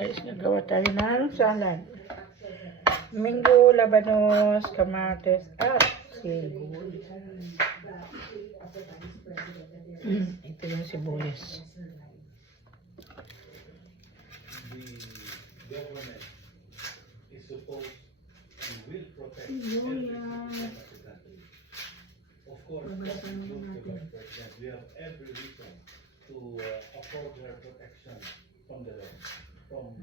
Guys, nagawa tayo ng salad. Minggo, labanos, kamates, at sibuyas. Ito yung sibuyas. The government is supposed and will protect Sibuyas. Of course, we have every reason to afford their protection from the law, from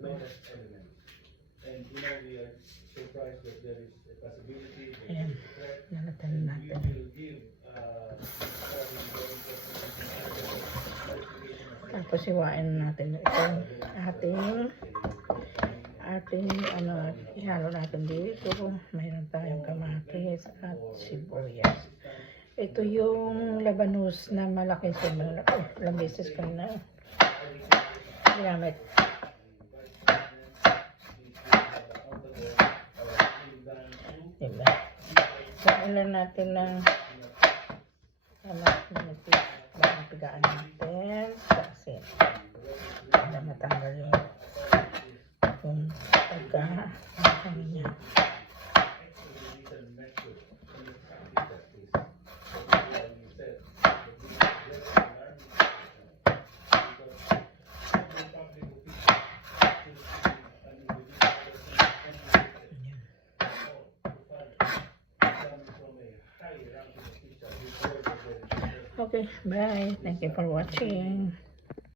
lawless elements. And we are surprised that there is a possibility that Ayan, nalatan we natin. will give Tapos iwain natin itong ating ihalo natin dito. Mayroon tayong kamatis at sibuyas. Ito yung labanos na malaki sa malaki. Ilang beses ko na ginamit. Diba? So, ilan natin ng manipis. Bakang pigaan natin sa asin. Para matanggal yung pagka-hangin niya. Okay, bye. Thank you for watching.